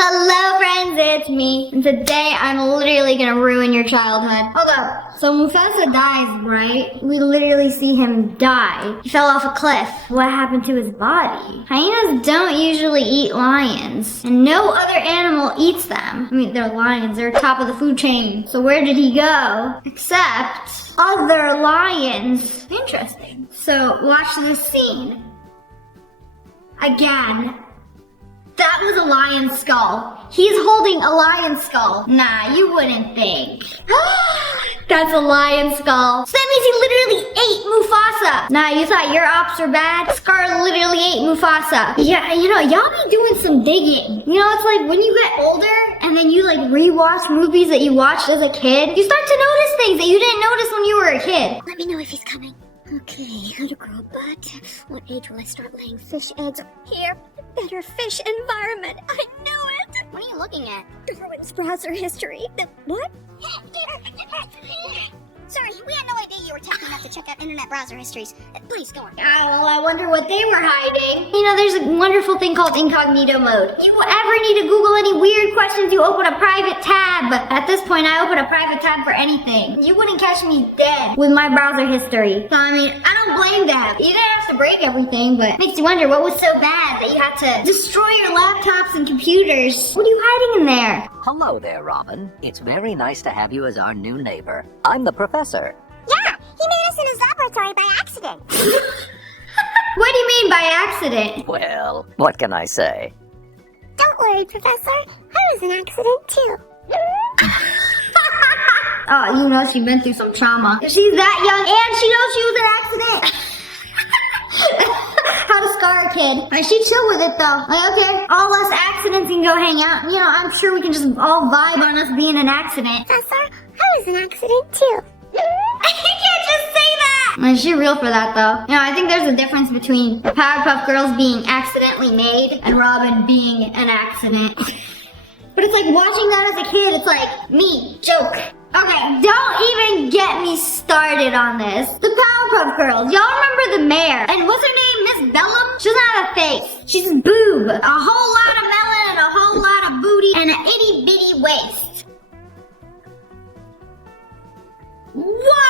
Hello friends, it's me. And today I'm literally gonna ruin your childhood. Hold up. So Mufasa dies, right? We literally see him die. He fell off a cliff. What happened to his body? Hyenas don't usually eat lions. And no other animal eats them. I mean, they're lions. They're top of the food chain. So where did he go? Except other lions. Interesting. So watch this scene. Again. That was a lion's skull. He's holding a lion's skull. Nah, you wouldn't think. That's a lion's skull. So that means he literally ate Mufasa. Nah, you thought your ops were bad? Scar literally ate Mufasa. Yeah, y'all be doing some digging. It's like when you get older and then you like rewatch movies that you watched as a kid, you start to notice things that you didn't notice when you were a kid. Let me know if he's coming. Okay, how to grow a butt. What age will I start laying fish eggs? Here, better fish environment. I knew it. What are you looking at? Darwin's browser history. The what? Sorry, we had no idea you were techy enough to check out internet browser histories. Please, go on. Well, I wonder what they were hiding. There's a wonderful thing called incognito mode. You ever need to Google any weird questions, you open a private tab. At this point, I open a private tab for anything. You wouldn't catch me dead with my browser history. So, I don't blame them. You didn't have to break everything, but it makes you wonder what was so bad that you had to destroy your laptops and computers. What are you hiding in there? Hello there, Robin. It's very nice to have you as our new neighbor. I'm the professor. Yeah, he made us in his laboratory by accident. What do you mean by accident? Well, what can I say? Don't worry, Professor. I was an accident too. Oh, she been through some trauma. If she's that young and she knows she was an accident. How to scar a kid. Like, she chill with it though. Like, okay, all us accidents can go hang out. I'm sure we can just all vibe on us being an accident. Professor, I was an accident too. You can't just say that! She's real for that though. I think there's a difference between the Powerpuff Girls being accidentally made and Robin being an accident. But it's like watching that as a kid, it's like, me, joke. Okay, don't even get me started on this. The Powerpuff Girls, y'all remember the mayor? And what's her name, Miss Bellum? She doesn't have a face. She's a boob. A whole lot of melon and a whole lot of booty and an itty bitty waist. Wow!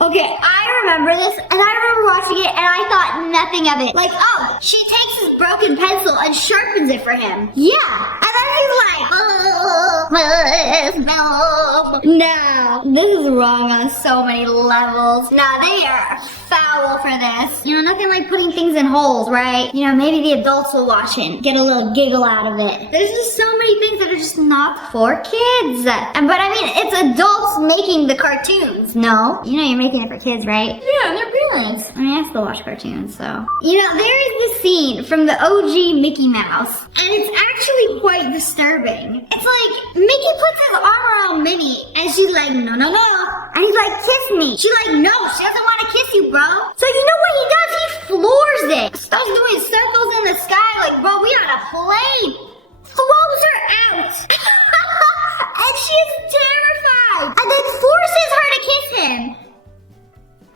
Okay, I remember this, and I remember watching it, and I thought nothing of it. Like, oh, she takes his broken pencil and sharpens it for him. Yeah, and then he's like, oh, Miss Bellum. No, this is wrong on so many levels. Nah, they are foul for this. Nothing like putting things in holes, right? Maybe the adults will watch it and get a little giggle out of it. There's just so many things that are just not for kids. But it's adults making the cartoons. No, you're making it for kids, right? Yeah, their parents. I still watch cartoons, so. There is this scene from the OG Mickey Mouse, and it's actually quite disturbing. It's like, Mickey puts his arm around Minnie, and she's like, no, no, no. And he's like, kiss me. She's like, no, she doesn't want to kiss you, bro. So you know what he does? He floors it. Starts doing circles in the sky like, bro, we on a plane. Throws her out. And she's terrified. And then forces her to kiss him.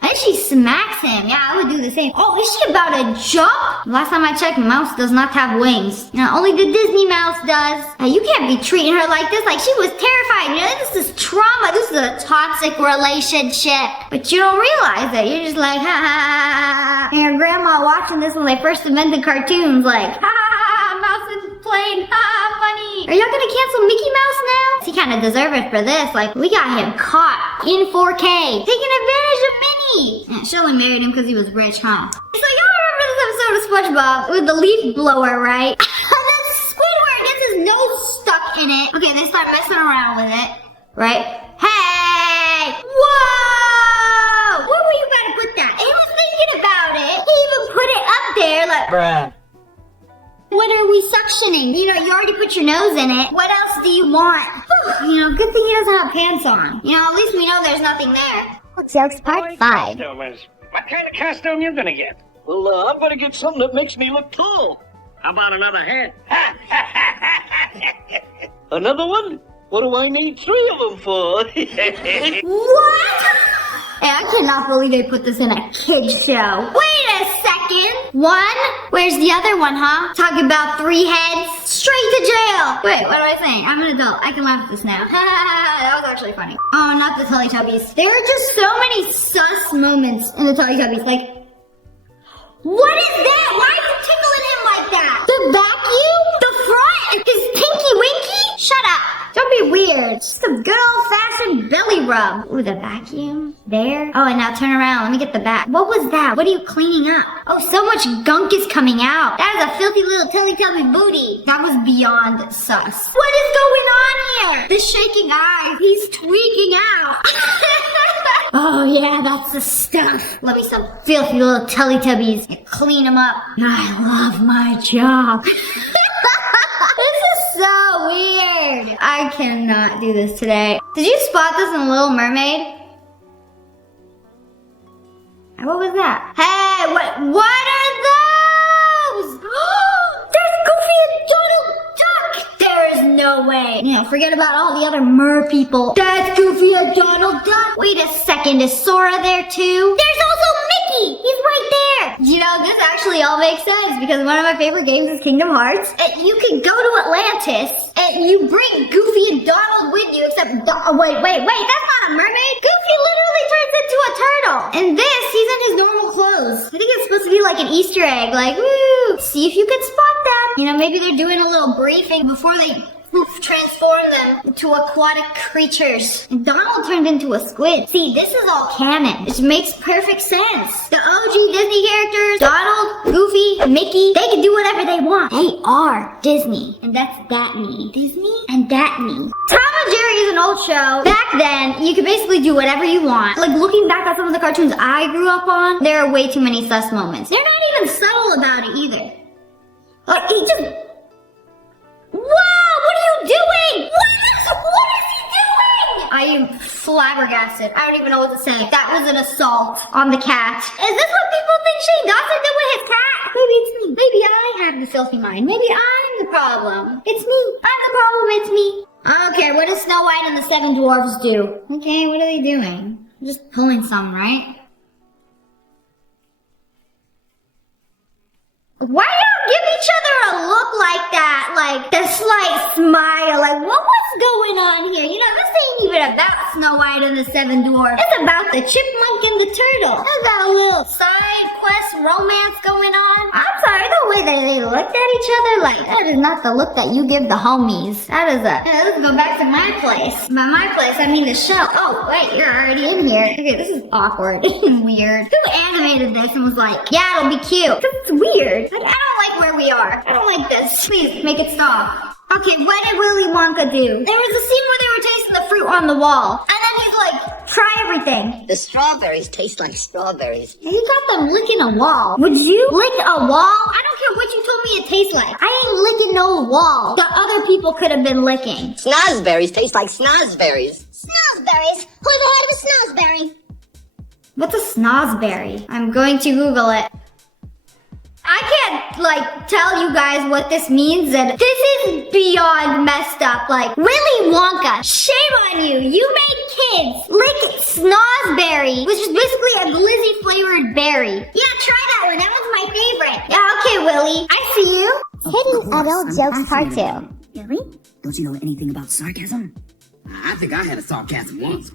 And she smacks him. Yeah, I would do the same. Oh, is she about to jump? Last time I checked, mouse does not have wings. Only the Disney mouse does. You can't be treating her like this. Like, she was terrified. This is trauma. This is a toxic relationship. But you don't realize it. You're just like, ha ha ha. And your grandma watching this when they first invented cartoons, like, ha ha ha, mouse is playing, ha ha, funny. Are y'all gonna cancel Mickey Mouse now? He kind of deserved it for this. Like, we got him caught in 4K, taking advantage of Minnie. Yeah, she only married him because he was rich, huh? So y'all remember this episode of SpongeBob with the leaf blower, right? And then Squidward gets his nose stuck in it. Okay, they start messing around with it, right? Hey! Whoa! Where were you about to put that? He was thinking about it. He even put it up there, like, bruh. What are we suctioning? You already put your nose in it. What else do you want? Good thing he doesn't have pants on. At least we know there's nothing there. Jokes part 5. What kind of costume you gonna get? Well, I'm gonna get something that makes me look tall. How about another head? Another one? What do I need 3 of them for? What? Hey, I could not believe they put this in a kid's show. Wait a second. One? Where's the other one, huh? Talking about 3 heads? Straight to jail! Wait, what am I saying? I'm an adult. I can laugh at this now. That was actually funny. Oh, not the Teletubbies. There were just so many sus moments in the Teletubbies. Like, what is that? Why are you tickling him like that? The vacuum? The front? Is Pinky Winky? Shut up. Don't be weird. Just a good old-fashioned belly rub. Ooh, the vacuum. There. Oh, and now turn around. Let me get the back. What was that? What are you cleaning up? Oh, so much gunk is coming out. That is a filthy little Teletubby booty. That was beyond sus. What is going on here? The shaking eyes. He's tweaking out. Oh, yeah, that's the stuff. Let me some filthy little Teletubbies and clean them up. I love my job. This is so weird. I cannot do this today. Did you spot this in Little Mermaid? What was that? Hey, what are those? There's Goofy and Donald Duck. There is no way. Yeah, forget about all the other mer people. That's Goofy and Donald Duck. Wait a second, is Sora there too? There's also Mickey. He's right there. You know, this actually all makes sense because one of my favorite games is Kingdom Hearts. And you can go to Atlantis and you bring Goofy and Donald with you, except wait, that's not a mermaid. Goofy literally turns into a turtle. And this, he's in his normal clothes. I think it's supposed to be like an Easter egg, like, woo, see if you can spot them. You know, maybe they're doing a little briefing before they transform them into aquatic creatures. And Donald turned into a squid. See, this is all canon. This makes perfect sense. The OG Disney characters, Donald, Goofy, Mickey, they can do whatever they want. They are Disney. And that's that me. Disney and that me. Tom and Jerry is an old show. Back then, you could basically do whatever you want. Like, looking back at some of the cartoons I grew up on, there are way too many sus moments. They're not even subtle about it either. He just... Whoa! What are you doing? What is he doing? I am flabbergasted. I don't even know what to say. That was an assault on the cat. Is this what people think Shane Dawson did with his cat? Maybe it's me. Maybe I have the filthy mind. Maybe I'm the problem. It's me. I'm the problem. It's me. Okay, what does Snow White and the 7 Dwarfs do? Okay, what are they doing? Just pulling some, right? Why don't give each other a look like that? Like, the slight smile. Like, what was going on here? You know, this ain't even about Snow White and the 7 Dwarfs. It's about the chipmunk and the turtle. There's got a little side quest romance going on. I'm sorry, the way that they looked at each other, like, that is not the look that you give the homies. That is let's go back to my place. By my place, I mean the show. Oh, wait, you're already in here. Okay, this is awkward and weird. Who animated this and was like, yeah, it'll be cute? Because it's weird. Like, I don't like where we are. I don't like this. Please, make it stop. Okay, what did Willy Wonka do? There was a scene where they were tasting the fruit on the wall. And then he's like, try everything. The strawberries taste like strawberries. He got them licking a wall. Would you lick a wall? I don't care what you told me it tastes like. I ain't licking no wall that other people could have been licking. Snozberries taste like snozberries. Snozberries? Who ever heard of a snozberry? What's a snozberry? I'm going to Google it. I can't, like, tell you guys what this means, and this is beyond messed up. Like, Willy Wonka, shame on you. You made kids lick snozberry, which is basically a glizzy-flavored berry. Yeah, try that one. That one's my favorite. Yeah, okay, Willy. I see you. Hidden adult jokes part 2. Really? Don't you know anything about sarcasm? I think I had a sarcasm once.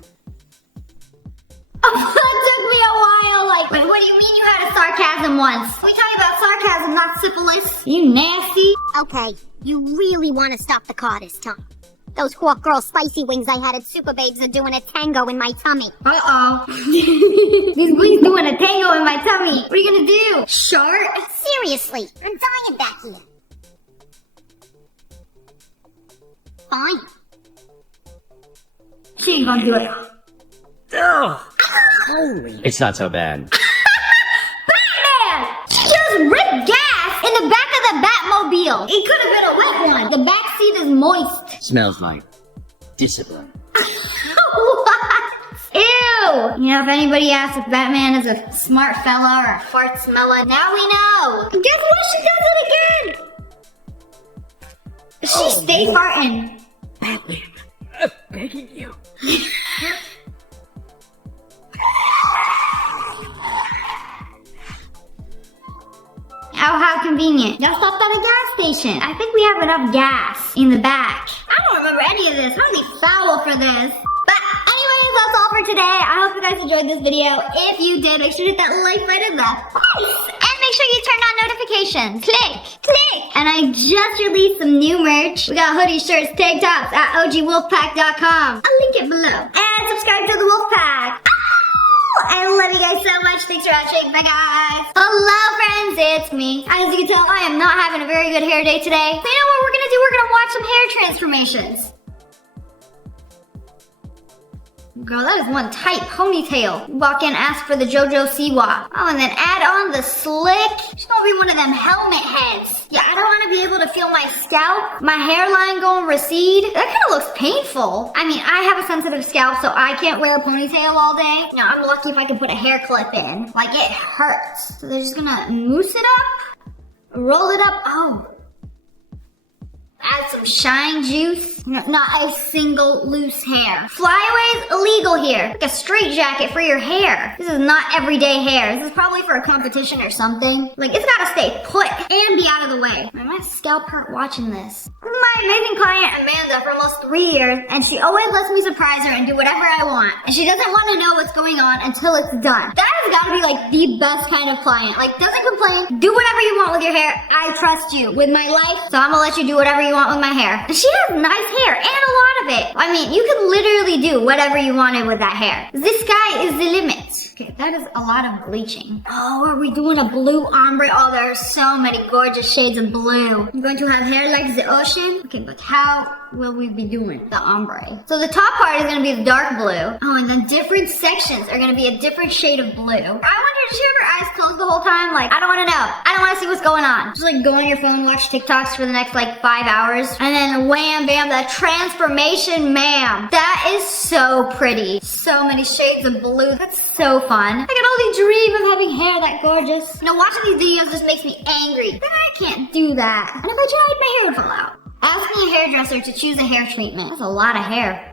Oh, that took me a while. Like, wait, what do you mean you had a sarcasm once? We talking about sarcasm, not syphilis. You nasty. Okay, you really want to stop the car this time. Those Hawk Girl spicy wings I had at Super Babes are doing a tango in my tummy. Uh-oh. These wings doing a tango in my tummy. What are you gonna do? Shart? Seriously, I'm dying back here. Fine. She ain't gonna do it. It's not so bad. Batman! Just ripped gas in the back of the Batmobile. It could have been a wet one. The back seat is moist. Smells like discipline. What? Ew! You know, if anybody asks if Batman is a smart fella or a fart smeller, now we know. Guess what? She does it again! She stay farting. Batman, I'm begging you. Oh, how convenient. Y'all stopped at a gas station. I think we have enough gas in the back. I don't remember any of this. I'm really foul for this. But anyways, that's all for today. I hope you guys enjoyed this video. If you did, make sure to hit that like button, and make sure you turn on notifications. Click, click. And I just released some new merch. We got hoodies, shirts, tank tops at ogwolfpack.com. I'll link it below. And subscribe to the Wolfpack. I love you guys so much. Thanks for watching. Bye, guys. Hello, friends. It's me. As you can tell, I am not having a very good hair day today. So you know what we're going to do? We're going to watch some hair transformations. Girl, that is one tight ponytail. Walk in, ask for the JoJo Siwa. Oh, and then add on the slick. She's gonna be one of them helmet heads. Yeah, I don't want to be able to feel my scalp. My hairline gonna recede. That kind of looks painful. I mean, I have a sensitive scalp, so I can't wear a ponytail all day. You know, I'm lucky if I can put a hair clip in. Like, it hurts. So they're just gonna mousse it up, roll it up. Oh. Add some shine juice. Not a single loose hair. Flyaways illegal here. Like a straight jacket for your hair. This is not everyday hair. This is probably for a competition or something. Like, it's gotta stay put and be out of the way. My scalp hurt watching this. This is my amazing client Amanda for almost 3 years, and she always lets me surprise her and do whatever I want. And she doesn't want to know what's going on until it's done. That has gotta be like the best kind of client. Like, doesn't complain. Do whatever you want with your hair. I trust you with my life, so I'm gonna let you do whatever you want with my hair. And she has nice hair and a lot of it. I mean, you can literally do whatever you wanted with that hair. The sky is the limit. Okay, that is a lot of bleaching. Oh, are we doing a blue ombre? Oh, there are so many gorgeous shades of blue. I'm going to have hair like the ocean. Okay, but how will we be doing the ombre? So the top part is going to be the dark blue. Oh, and then different sections are going to be a different shade of blue. I wonder, did she have her eyes closed the whole time? Like, I don't want to know. I don't want to see what's going on. Just like go on your phone, watch TikToks for the next like 5 hours. And then wham, bam, that transformation, ma'am. That is so pretty. So many shades of blue. That's so fun. I can only dream of having hair that gorgeous. You know, watching these videos just makes me angry. But I can't do that. And if I tried, my hair would fall out. Asking a hairdresser to choose a hair treatment. That's a lot of hair.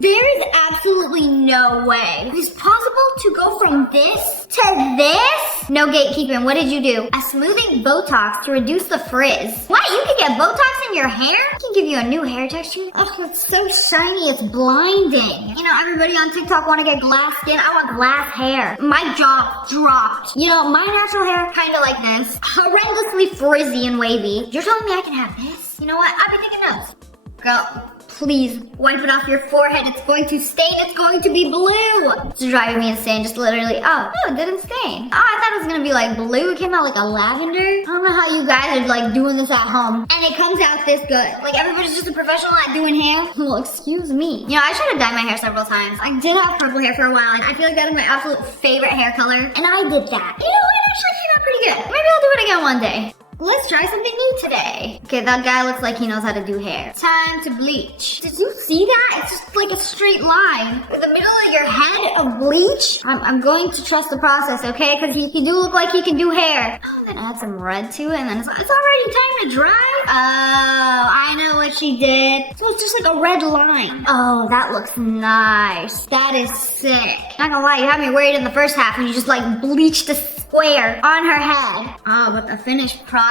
There is absolutely no way it's possible to go from this to this. No gatekeeping. What did you do? A smoothing Botox to reduce the frizz. What? You can get Botox in your hair? I can give you a new hair texture. Oh, it's so shiny. It's blinding. You know, everybody on TikTok want to get glass skin. I want glass hair. My jaw dropped. You know, my natural hair kind of like this. Horrendously frizzy and wavy. You're telling me I can have this? You know what? I've been thinking of. Girl, please wipe it off your forehead. It's going to stain. It's going to be blue. It's driving me insane. Just literally, oh, no, it didn't stain. Oh, I thought it was going to be like blue. It came out like a lavender. I don't know how you guys are like doing this at home. And it comes out this good. Like everybody's just a professional at doing hair. Well, excuse me. You know, I tried to dye my hair several times. I did have purple hair for a while. And I feel like that is my absolute favorite hair color. And I did that. You know, it actually came out pretty good. Maybe I'll do it again one day. Let's try something new today. Okay, that guy looks like he knows how to do hair. Time to bleach. Did you see that? It's just like a straight line. In the middle of your head of bleach. I'm going to trust the process, okay? Because he do look like he can do hair. Oh, then add some red to it, and then it's already time to dry. Oh, I know what she did. So it's just like a red line. Oh, that looks nice. That is sick. Not gonna lie, you had me worried in the first half when you just like bleached a square on her head. Oh, but the finished product.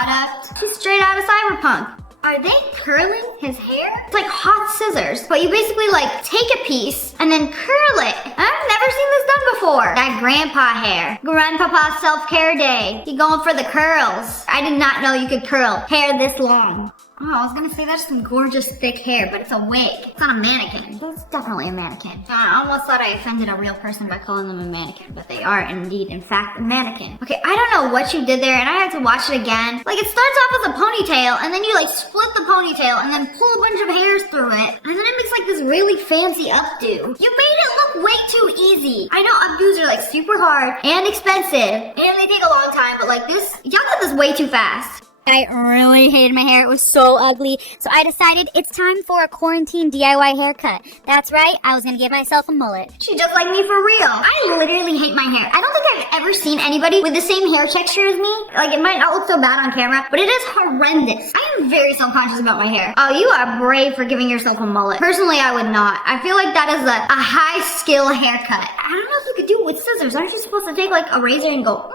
She's straight out of Cyberpunk. Are they curling his hair? It's like hot scissors, but you basically like take a piece and then curl it. I've never seen this done before. That grandpa hair. Grandpapa's self-care day. He going for the curls. I did not know you could curl hair this long. Oh, I was gonna say that's some gorgeous thick hair, but it's a wig. It's not a mannequin. It's definitely a mannequin. I almost thought I offended a real person by calling them a mannequin, but they are indeed, in fact, a mannequin. Okay, I don't know what you did there, and I had to watch it again. Like, it starts off as a ponytail, and then you like split the ponytail, and then pull a bunch of hairs through it, and then it makes like this really fancy updo. You made it look way too easy. I know updos are like super hard and expensive, and they take a long time, but like this, y'all did this way too fast. I really hated my hair. It was so ugly. So I decided it's time for a quarantine DIY haircut. That's right. I was going to give myself a mullet. She's just like me for real. I literally hate my hair. I don't think I've ever seen anybody with the same hair texture as me. Like, it might not look so bad on camera, but it is horrendous. I am very self-conscious about my hair. Oh, you are brave for giving yourself a mullet. Personally, I would not. I feel like that is a high-skill haircut. I don't know if you could do it with scissors. Aren't you supposed to take like a razor and go...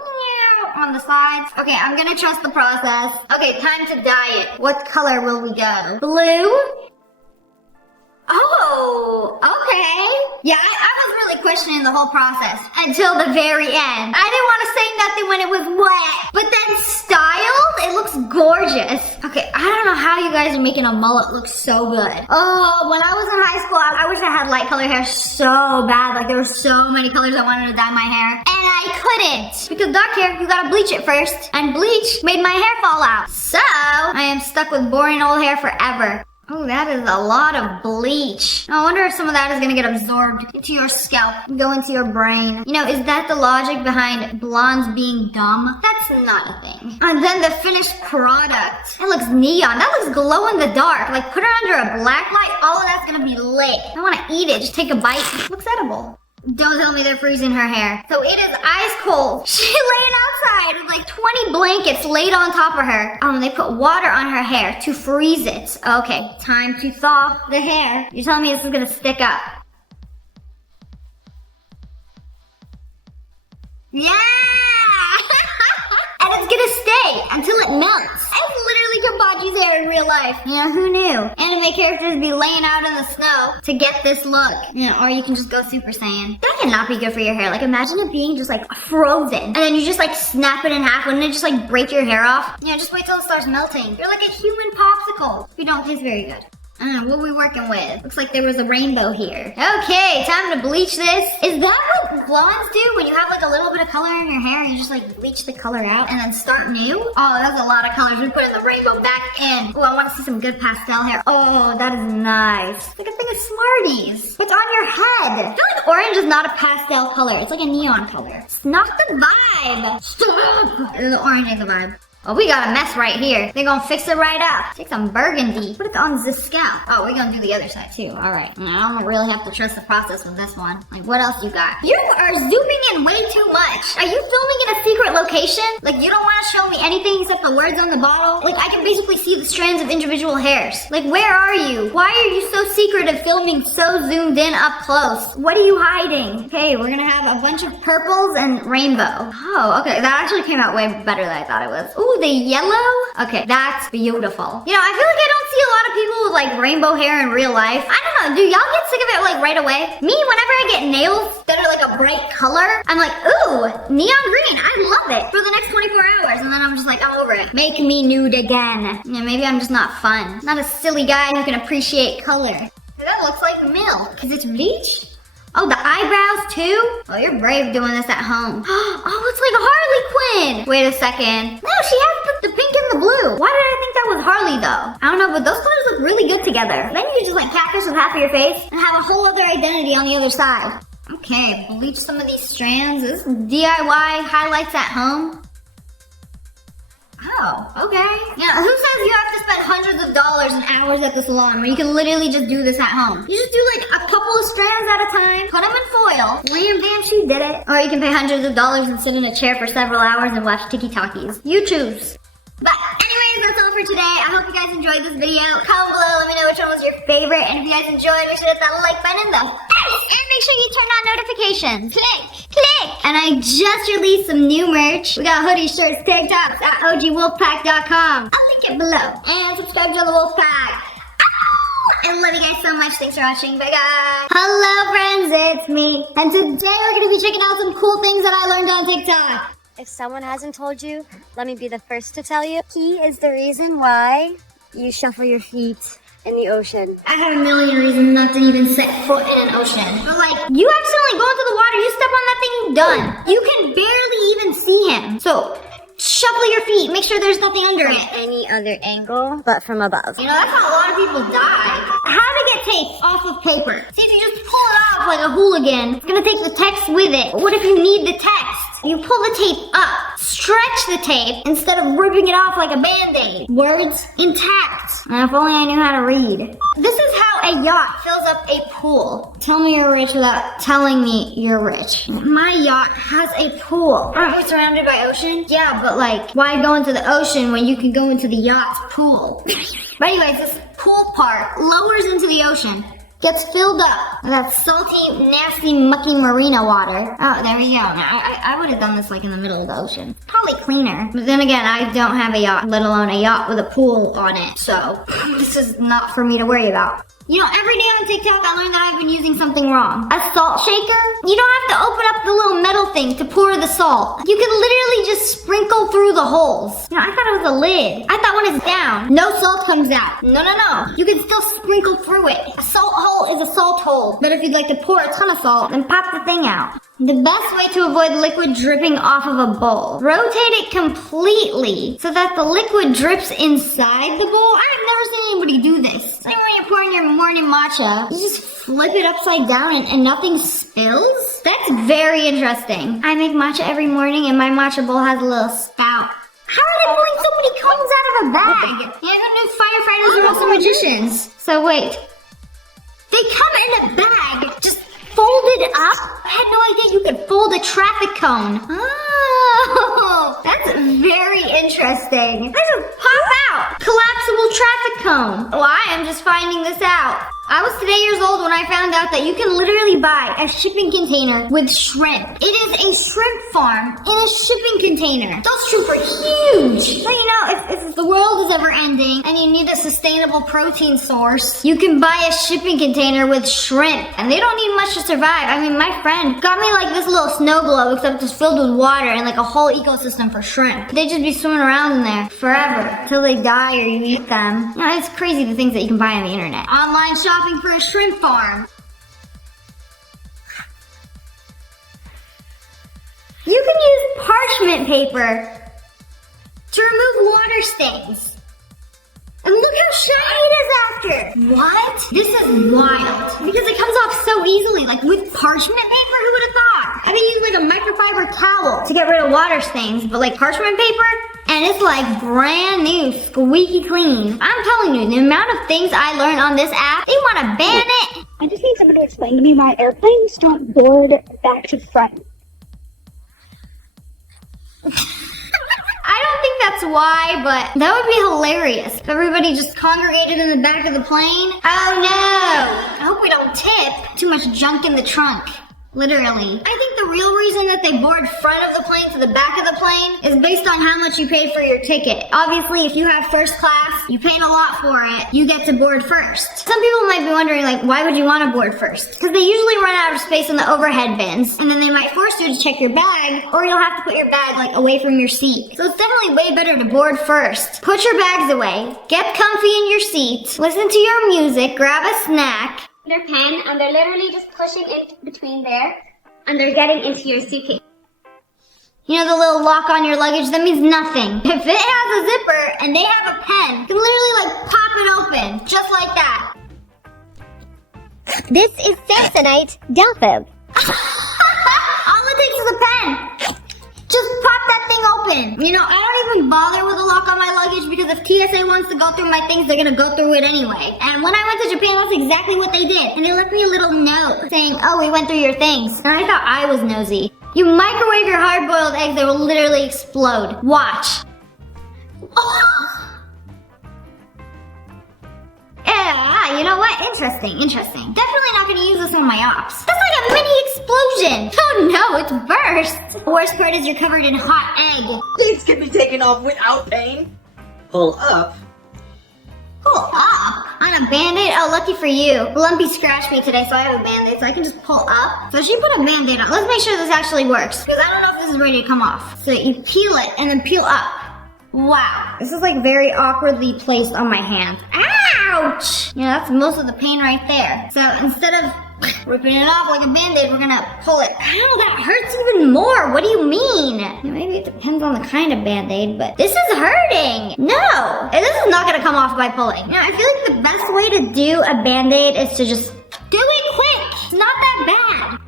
on the sides. Okay, I'm gonna trust the process. Okay, time to dye it. What color will we go? Blue? Oh, okay. Yeah, I was really questioning the whole process until the very end. I didn't want to say nothing when it was wet, but then styled, it looks gorgeous. Okay, I don't know how you guys are making a mullet look so good. Oh, when I was in high school, I wish I had light color hair so bad. Like there were so many colors I wanted to dye my hair, and I couldn't. Because dark hair, you gotta bleach it first, and bleach made my hair fall out. So, I am stuck with boring old hair forever. Oh, that is a lot of bleach. I wonder if some of that is gonna get absorbed into your scalp and go into your brain. You know, is that the logic behind blondes being dumb? That's not a thing. And then the finished product. It looks neon. That looks glow in the dark. Like, put it under a black light, all of that's gonna be lit. I wanna eat it. Just take a bite. It looks edible. Don't tell me they're freezing her hair. So it is ice cold. She laid outside with like 20 blankets laid on top of her. They put water on her hair to freeze it. Okay, time to thaw the hair. You're telling me this is gonna stick up? Yeah! And it's gonna stay until it melts. It's literally Kabachi's hair in real life. You know, who knew? Anime characters be laying out in the snow to get this look. You know, or you can just go Super Saiyan. That cannot be good for your hair. Like, imagine it being just like frozen. And then you just like snap it in half. Wouldn't it just like break your hair off? You know, just wait till it starts melting. You're like a human popsicle. You don't taste very good. I don't know, what are we working with? Looks like there was a rainbow here. Okay, time to bleach this. Is that what blondes do when you have like a little bit of color in your hair and you just like bleach the color out and then start new? Oh, that's a lot of colors. We're putting the rainbow back in. Oh, I want to see some good pastel hair. Oh, that is nice. It's like a thing of Smarties. It's on your head. I feel like orange is not a pastel color. It's like a neon color. It's not the vibe. Stop. The orange ain't the vibe. Oh, we got a mess right here. They're gonna fix it right up. Take some burgundy. Put it on the scalp. Oh, we're gonna do the other side too. All right. I don't really have to trust the process with this one. Like, what else you got? You are zooming in way too much. Are you filming in a secret location? Like, you don't want to show me anything except the words on the bottle? Like, I can basically see the strands of individual hairs. Like, where are you? Why are you so secretive filming so zoomed in up close? What are you hiding? Okay, we're gonna have a bunch of purples and rainbow. Oh, okay. That actually came out way better than I thought it was. Ooh, the yellow? Okay, that's beautiful. You know, I feel like I don't see a lot of people with like rainbow hair in real life. I don't know, do y'all get sick of it like right away? Me, whenever I get nails that are like a bright color, I'm like, ooh, neon green, I love it for the next 24 hours. And then I'm just like, I'm over it. Make me nude again. Yeah, maybe I'm just not fun. Not a silly guy who can appreciate color. That looks like milk. Is it bleach? Oh, the eyebrows too? Oh, you're brave doing this at home. Oh, it's like Harley Quinn. Wait a second. No, she has the pink and the blue. Why did I think that was Harley though? I don't know, but those colors look really good together. Then you just like catfish with half of your face and have a whole other identity on the other side. Okay, bleach some of these strands. This is DIY highlights at home. Oh, okay. Yeah, who says you have to spend hundreds of dollars and hours at the salon when you can literally just do this at home? You just do like a couple of strands at a time, put them in foil, Liam Banshee did it. Or you can pay hundreds of dollars and sit in a chair for several hours and watch Tiki-Talkies. You choose. But anyways, that's all for today. I hope you guys enjoyed this video. Comment below, let me know which one was your favorite. And if you guys enjoyed, make sure to hit that like button in the face. And make sure you turn on notifications. Click, click. And I just released some new merch. We got hoodies, shirts, tank tops at OGWolfpack.com. I'll link it below. And subscribe to the Wolfpack. I love you guys so much. Thanks for watching. Bye guys. Hello friends, it's me. And today we're going to be checking out some cool things that I learned on TikTok. If someone hasn't told you, let me be the first to tell you. He is the reason why you shuffle your feet in the ocean. I have a million reasons not to even set foot in an ocean. But like, you accidentally go into the water, you step on that thing, done. You can barely even see him. So, shuffle your feet, make sure there's nothing under it. Any other angle but from above. You know, that's how a lot of people die. How to get tape off of paper. See, if you just pull it off like a hooligan, it's gonna take the text with it. But what if you need the text? You pull the tape up, stretch the tape, instead of ripping it off like a band-aid. Words intact. And if only I knew how to read. This is how a yacht fills up a pool. Tell me you're rich without telling me you're rich. My yacht has a pool. Aren't we surrounded by ocean? Yeah, but like, why go into the ocean when you can go into the yacht's pool? But anyways, this pool part lowers into the ocean. gets filled up with that salty, nasty, mucky marina water. Oh, there we go. Now, I would have done this like in the middle of the ocean. Probably cleaner. But then again, I don't have a yacht, let alone a yacht with a pool on it. So this is not for me to worry about. You know, every day on TikTok, I learned that I've been using something wrong. A salt shaker? You don't have to open up the little metal thing to pour the salt. You can literally just sprinkle through the holes. You know, I thought it was a lid. I thought when it's down, no salt comes out. No. You can still sprinkle through it. A salt hole is a salt hole. But if you'd like to pour a ton of salt, then pop the thing out. The best way to avoid liquid dripping off of a bowl. Rotate it completely so that the liquid drips inside the bowl. I've never seen anybody do this. So when you're pouring your morning matcha, you just flip it upside down and nothing spills? That's very interesting. I make matcha every morning and my matcha bowl has a little spout. How are they pulling so many cones out of a bag? Yeah, who knew firefighters are also magicians? So wait. They come in a bag, just folded up? I had no idea you could fold a traffic cone. Oh, that's very interesting. They just pop out. Collapsible traffic cone. Well, I am just finding this out. I was today years old when I found out that you can literally buy a shipping container with shrimp. It is a shrimp farm in a shipping container. Those shrimp are huge. So you know, if the world is ever ending and you need a sustainable protein source, you can buy a shipping container with shrimp. And they don't need much to survive. I mean, my friend got me like this little snow globe, except it's filled with water and like a whole ecosystem for shrimp. They'd just be swimming around in there forever till they die or you eat them. You know, it's crazy the things that you can buy on the internet. Online shopping for a shrimp farm. You can use parchment paper to remove water stains. And look how shiny it is after. What? This is wild. Because it comes off so easily, like with parchment paper, who would have thought? I mean, use like a microfiber towel to get rid of water stains, but like parchment paper? And it's like brand new, squeaky clean. I'm telling you, the amount of things I learned on this app, they want to ban it. I just need somebody to explain to me why airplanes don't board back to front. I don't think that's why, but that would be hilarious if everybody just congregated in the back of the plane. Oh no! I hope we don't tip. Too much junk in the trunk. Literally. I think the real reason that they board front of the plane to the back of the plane is based on how much you paid for your ticket. Obviously, if you have first class, you paid a lot for it, you get to board first. Some people might be wondering, like, why would you want to board first? Because they usually run out of space in the overhead bins, and then they might force you to check your bag, or you'll have to put your bag, like, away from your seat. So it's definitely way better to board first. Put your bags away, get comfy in your seat, listen to your music, grab a snack, Their pen, and they're literally just pushing in between there, and they're getting into your suitcase. you know, the little lock on your luggage, that means nothing. If it has a zipper and they have a pen, you can literally like pop it open, just like that. This is Samsonite Delphin. All it takes is a pen. Just pop that thing open. You know, I don't even bother with a lock on my luggage because if TSA wants to go through my things, they're gonna go through it anyway. And when I went to Japan, that's exactly what they did. And they left me a little note saying, oh, we went through your things. And I thought I was nosy. You microwave your hard-boiled eggs, they will literally explode. Watch. Oh. Yeah, you know what? Interesting. Definitely not gonna use this on my ops. That's like a mini explosion. Oh no, it's burst. The worst part is you're covered in hot egg. Things can be taken off without pain. Pull up. Pull up? On a band-aid? Oh, lucky for you. Lumpy scratched me today, so I have a band-aid, so I can just pull up. So she put a band-aid on. Let's make sure this actually works, because I don't know if this is ready to come off. So you peel it, and then peel up. Wow. This is like very awkwardly placed on my hand. Ouch! Yeah, that's most of the pain right there. So instead of ripping it off like a band-aid, we're gonna pull it. Ow, that hurts even more. What do you mean? Maybe it depends on the kind of band-aid, but this is hurting. No, this is not gonna come off by pulling. You know, I feel like the best way to do a band-aid is to just do it quick. It's not that bad.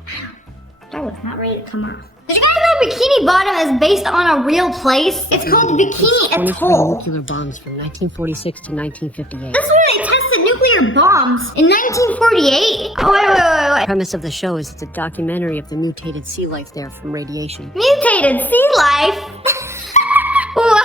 That was not ready to come off. Did you guys know Bikini Bottom is based on a real place? It's called Bikini Atoll. Nuclear bombs from 1946 to 1958. That's when they tested nuclear bombs in 1948? Oh, wait. The premise of the show is it's a documentary of the mutated sea life there from radiation. Mutated sea life? What?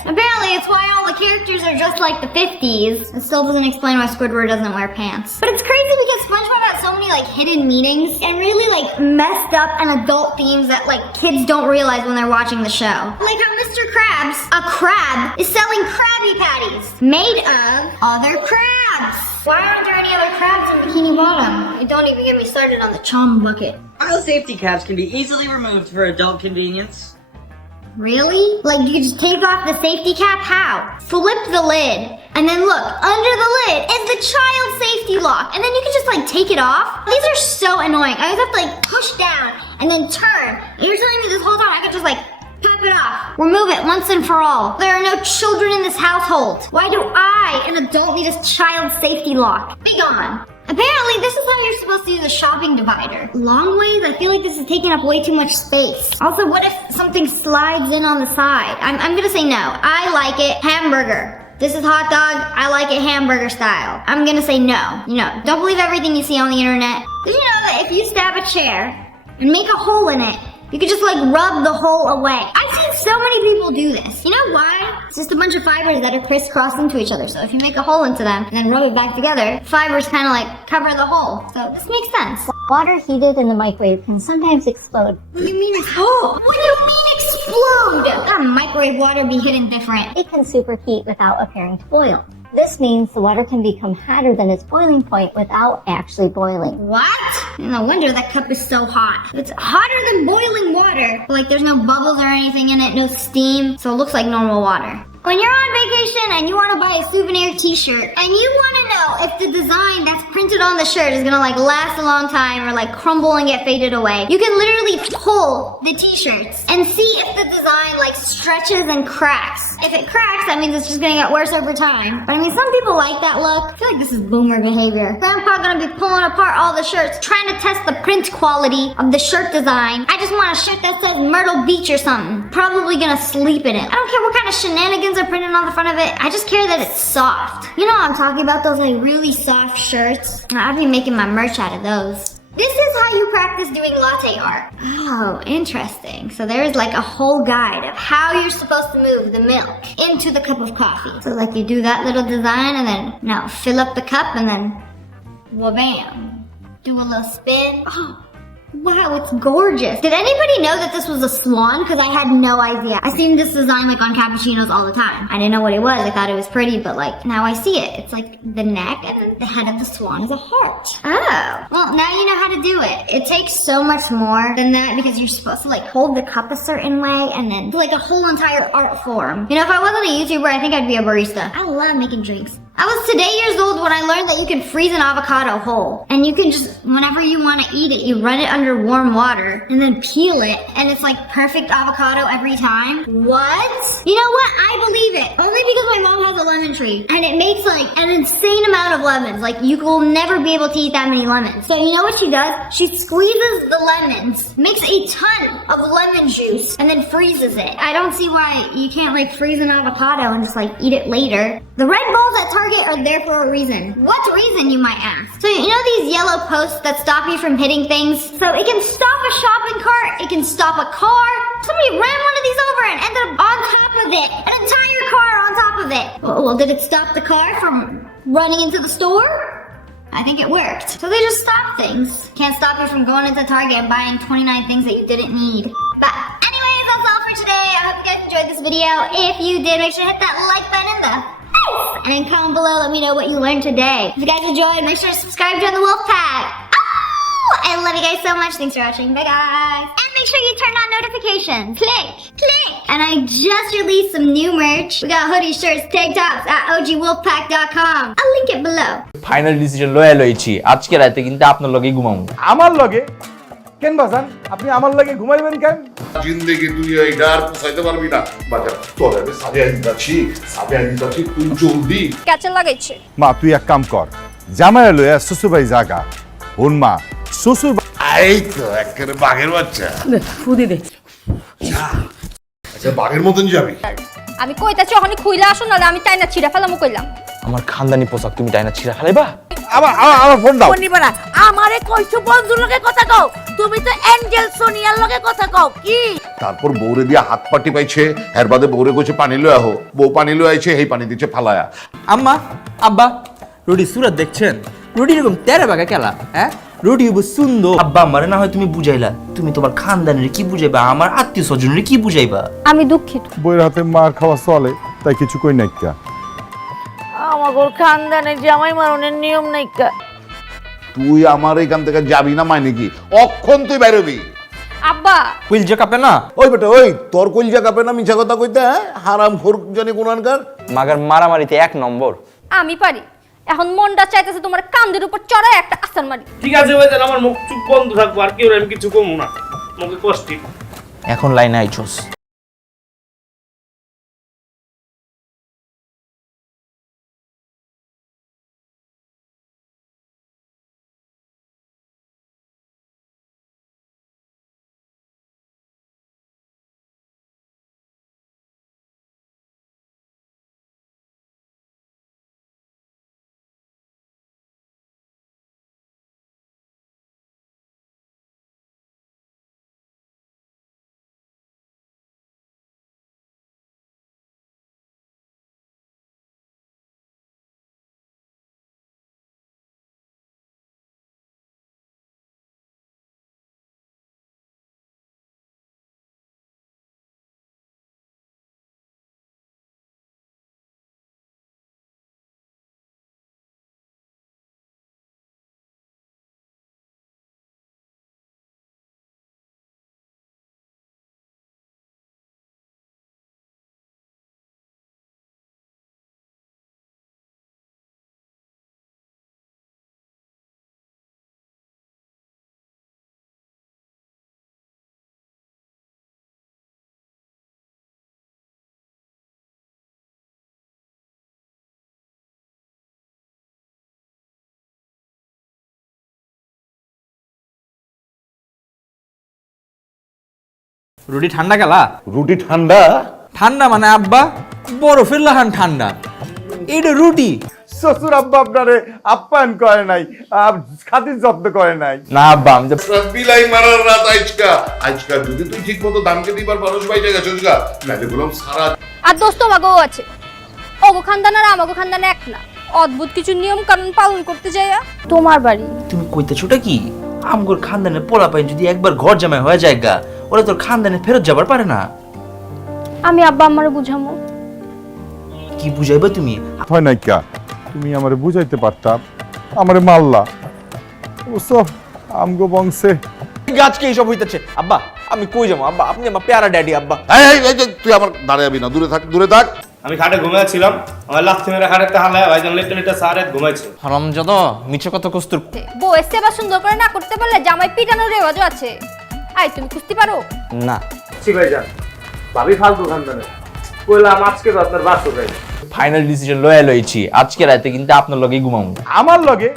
Apparently, it's why all the characters are just like the 50s. It still doesn't explain why Squidward doesn't wear pants. But it's crazy crazy because SpongeBob has so many like hidden meanings and really like messed up and adult themes that like kids don't realize when they're watching the show. Like how Mr. Krabs, a crab, is selling Krabby Patties made of other crabs. Why aren't there any other crabs in Bikini Bottom? And don't even get me started on the chum bucket. Aisle safety caps can be easily removed for adult convenience. Really? Like you just take off the safety cap? How? Flip the lid. And then look, under the lid is the child safety lock. And then you can just like take it off. These are so annoying. I always have to like push down and then turn. And you're telling me this whole time I could just like pop it off. Remove it once and for all. There are no children in this household. Why do I, an adult, need a child safety lock? Be gone. Apparently, this is how you're supposed to use a shopping divider. Long ways? I feel like this is taking up way too much space. Also, what if something slides in on the side? I'm gonna say no. I like it hamburger. This is hot dog. I like it hamburger style. I'm gonna say no. You know, don't believe everything you see on the internet. Did you know that if you stab a chair and make a hole in it, you could just like rub the hole away? I've seen so many people do this. You know why? It's just a bunch of fibers that are crisscrossed into each other. So if you make a hole into them and then rub it back together, fibers kind of like cover the hole. So this makes sense. Water heated in the microwave can sometimes explode. What do you mean? What do you mean explode? That microwave water be hidden different. It can superheat without appearing to boil. This means the water can become hotter than its boiling point without actually boiling. What? No wonder that cup is so hot. It's hotter than boiling water. But like there's no bubbles or anything in it, no steam, so it looks like normal water. When you're on vacation and you want to buy a souvenir t-shirt and you want to know if the design that's printed on the shirt is gonna like last a long time or like crumble and get faded away, you can literally pull the t-shirts and see if the design like stretches and cracks. If it cracks, that means it's just gonna get worse over time. But I mean, some people like that look. I feel like this is boomer behavior. Grandpa gonna be pulling apart all the shirts, trying to test the print quality of the shirt design. I just want a shirt that says Myrtle Beach or something. Probably gonna sleep in it. I don't care what kind of shenanigans are printed on the front of it. I just care that it's soft. You know what I'm talking about? Those like really soft shirts. I'd be making my merch out of those. This is how you practice doing latte art. Oh, interesting. So there's like a whole guide of how you're supposed to move the milk into the cup of coffee. So like you do that little design and then now fill up the cup and then wha-bam. Do a little spin. Oh. Wow, it's gorgeous. Did anybody know that this was a swan? Because I had no idea. I seen this design like on cappuccinos all the time. I didn't know what it was. I thought it was pretty, but like now I see it. It's like the neck and then the head of the swan is a heart. Oh. Well, now you know how to do it. It takes so much more than that because you're supposed to like hold the cup a certain way and then do like a whole entire art form. You know, if I wasn't a YouTuber, I think I'd be a barista. I love making drinks. I was today years old when I learned that you can freeze an avocado whole. And you can just, whenever you want to eat it, you run it under warm water and then peel it. And it's like perfect avocado every time. What? You know what? I believe it. Only because my mom has a lemon tree. And it makes like an insane amount of lemons. Like you will never be able to eat that many lemons. So you know what she does? She squeezes the lemons, makes a ton of lemon juice, and then freezes it. I don't see why you can't like freeze an avocado and just like eat it later. The red balls at Target are there for a reason. What reason, you might ask? So you know these yellow posts that stop you from hitting things? So it can stop a shopping cart, it can stop a car. Somebody ran one of these over and ended up on top of it. An entire car on top of it. Well, did it stop the car from running into the store? I think it worked. So they just stop things. Can't stop you from going into Target and buying 29 things that you didn't need. But anyways, that's all for today. I hope you guys enjoyed this video. If you did, make sure to hit that like button in the face. And then comment below, let me know what you learned today. If you guys enjoyed, make sure to subscribe to join the Wolf Pack. I love you guys so much. Thanks for watching. Bye guys. And make sure you turn on notifications. Click. And I just released some new merch. We got hoodies, shirts, tank tops at ogwolfpack.com. I'll link it below. Final decision লয়ে লইছি আজকে রাতে কিন্তু আপনার লগে ঘুমামু আমার লগে কেন বাজান আপনি আমার লগে ঘুমাইবেন কেন জিন্দেগি তুই এইটা আর পোষাইতে পারবি না বাজার তোর আমি সাবিয়া দিতাছি তুই জলদি ক্যাচে লাগাইছে মা তুই এক কাম কর জামাই লইয়া শ্বশুরবাড়ি জাগা হন মা শ্বশুর এই তো একেবারে বাঘের বাচ্চা ফুদি দে আচ্ছা বাঘের মতন যাবি আমি কইতাছি ওখানে খুইলা আসো নালে আমি টাইনা ছিড়া ফেলামু কইলাম আমার খানদানি পোশাক তুমি টাইনা ছিড়া ফেলাইবা আমার ফোন দাও নিবারা আমারে কইছো বন্ধুর লগে কথা কও তুমি তো এঞ্জেল সোনিয়ার লগে কথা কও কি তারপর বউরে দিয়া হাত পাটি পাইছে এর বাদে বউরে কইছে পানি লয়ে আহো বউ পানি লয়ে আইছে এই পানি দিচ্ছে ফালায়া আম্মা আব্বা রুডি সুরত দেখছেন রুটি এরকম তেরে বাগা খেলা হ্যাঁ রুটি সুন্দর আব্বা আমারে না হয় তুমি বুঝাইলা, তুমি তোমার খানদানের কি বুঝাইবা, আমার আত্মীয় স্বজনের কি বুঝাইবা? আমি দুঃখিত। বইয়ের হাতে মার খাওয়া চলে, তাই কিছু কই নাইকা। আমাগোর খানদানে জামাই মারনের নিয়ম নাইকা। তুই আমার এখান থেকে যাবি না মানে কি? অক্ষণ তুই বেরোবি। আব্বা কুইলজা কাপে না ওই বেটা ওই, তোর কইলজা কাপে না মিছা কথা কইতে, হ্যাঁ? হারাম খোর জানি কোনখানকার। মাগার মারামারিতে 1 নম্বর। আমি পারি। এখন মনটা চাইতেছে তোমার কান্দের উপর চড়ায় একটা আসান মারি। ঠিক আছে ভাই, তাহলে আমার মুখ চুপ বন্ধ থাকবো, আর কেউ আমি কিছু কমু না, মুখে কষ্টি। এখন লাইনে আইছস। রুটি ঠান্ডা গেলা রুটি ঠান্ডা? ঠান্ডা মানে আব্বা বরফের লাহান ঠান্ডা এইটা রুটি শ্বশুর আব্বা আপনারে আপ্যায়ন করে নাই, খাতির যত্ন করে নাই। না আব্বা আমি তো বিলাই মারার রাত আজকা। আজকা যদি তুই ঠিক মতো দামকে দিবার মানুষ পাই জায়গা চলগা, নাইলে বললাম সারা। আর দোস্ত মাগো আছে ওগো খানদান আর আমাগো খানদান এক না। অদ্ভুত কিছু নিয়ম কানুন পালন করতে যাইয়া তোমার বাড়ি। তুমি কইতেছোটা কি? আমগোর খানদানের পোলা পাইন যদি একবার ঘর জামাই হয়ে যায় গা, ওরা তোর খানদানে ফেরত যাবার পারে না। আমি আব্বা আমারে বুঝামো। কি বুঝাইবা তুমি? হয় নাইকা, তুমি আমারে বুঝাইতে পারতা, আমারে মারলা। ওসব আমগো বংশে আজকে এইসব হইতেছে আব্বা আমি কই যাবো আব্বা আপনি আমার প্যারা ড্যাডি আব্বা তুই আমার দাঁড়াবি না, দূরে থাক, দূরে থাক। আমি খাটে ঘুমাইছিলাম, আমার লাথি মেরে খাটে হালায় ভাইজান লেটে সারে ঘুমাইছে। হারামজাদা মিছে কথা কস্তুর বউ সেবা সুন্দর করে না করতে পারলে জামাই পিটানোর রেওয়াজও আছে। আই তুমি কুস্তি পারো? না ঠিক ভাইজান, ভাবি ফালতু খানদানে কইলাম আজকে তো আপনার বাসো ভাই। ফাইনাল ডিসিশন লয়ে লইছি, আজকে রাতে কিন্তু আপনার লগেই ঘুমাবো। আমার লগে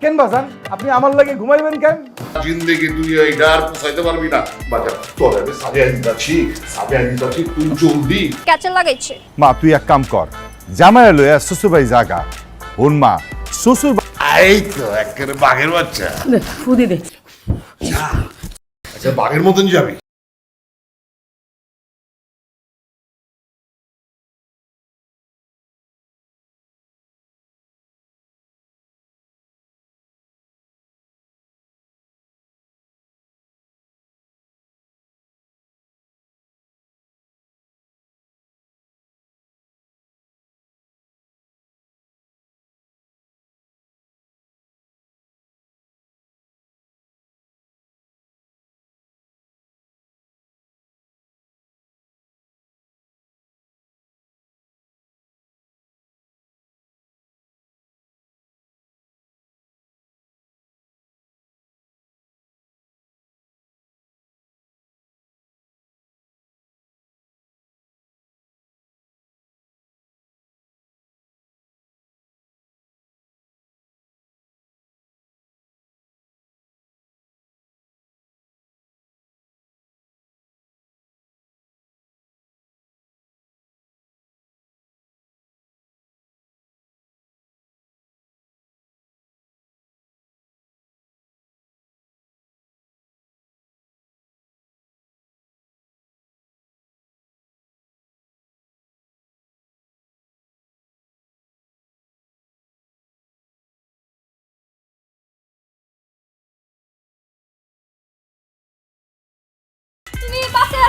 কেন বাজান? আপনি আমার লগে ঘুমাইবেন কেন? জিন্দেগি তুই এই ডার পোষাইতে পারবি না। বাজার তোর আমি সাজিয়ে দিতাছি, তুই জলদি। ক্যাচে লাগাইছে। মা তুই এক কাম কর, জামাই লইয়া শ্বশুর বাড়ি জাগা। ওন মা শ্বশুর এই তো একেবারে বাঘের বাচ্চা। ফুদি দে। আচ্ছা বাঘের মতন যাবি?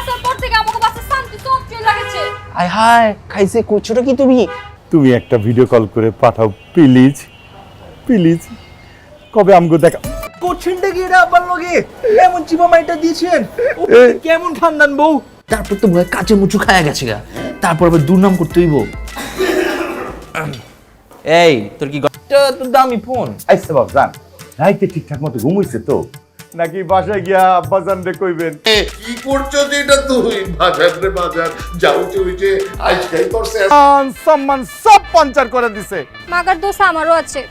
আসার পর থেকে আমাকে বাসা শান্তি সব চলে গেছে। আয় হায় খাইছে করছোটা কি তুমি? তুমি একটা ভিডিও কল করে পাঠাও প্লিজ প্লিজ। কবে আমগো দেখা কোচিনটা কি এটা আব্বার লগে এমন চিপা মাইটা দিয়েছেন? ও কেমন খানদান বউ? তারপর তো ভয় কাচে মুচু খায়া গেছে গা, তারপর আবার দুর্নাম করতে হইব। এই তোর কি তোর দামি ফোন? আইসা বাবজান রাইতে ঠিকঠাক মতো ঘুমাইছে তো নাকি বাসায় গিয়া আব্বাজান রে কইবেন? কি করছো যে এটা তুই বাজার রে বাজার যাও চুইছে আজকাই করছে সম্মান সব পাঞ্চার করে দিছে। মাগার দোষ আমারও আছে,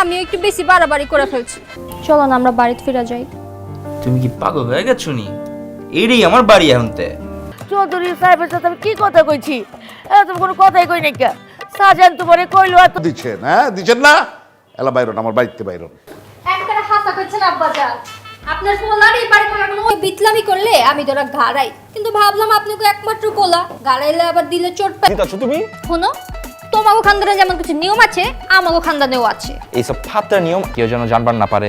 আমি একটু বেশি বাড়াবাড়ি করে ফেলছি। চলো না আমরা বাড়িতে ফিরে যাই। তুমি কি পাগল হয়ে গেছো নি? এটাই আমার বাড়ি এখনতে। চৌধুরী সাহেবের সাথে আমি কি কথা কইছি? তুমি কোনো কথাই কই নাই কে? সাজান তোমারে কইলো এত দিচ্ছেন, হ্যাঁ দিচ্ছেন না? এলা বাইরন, আমার বাড়িতে বাইরন। একবারে হাসা করছেন আব্বাজান। আপনার পোলার এই বাড়ি থাকা কোনো বিতলামি করলে আমি তোরা গাড়াই, কিন্তু ভাবলাম আপনি তো একমাত্র পোলা, গাড়াইলে আবার দিলে চোট পাই। দিতাছো তুমি? শোনো, তোমাগো খানদানে যেমন কিছু নিয়ম আছে, আমাগো খানদানেও আছে। এইসব ফাত্রা নিয়ম কেউ যেন জানবার না পারে,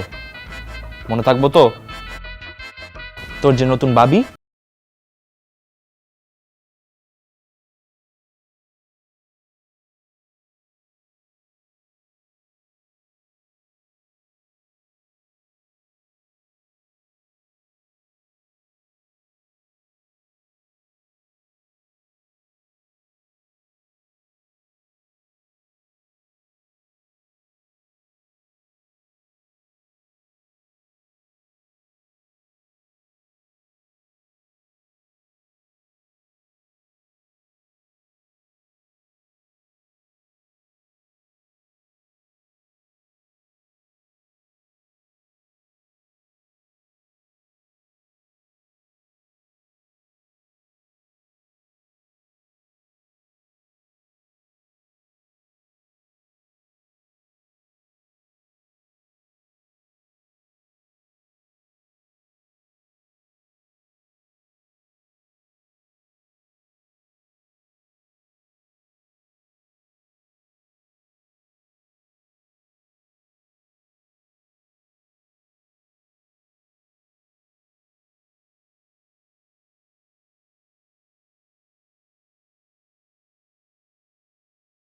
মনে থাকবো তো? তোর যে নতুন বাবি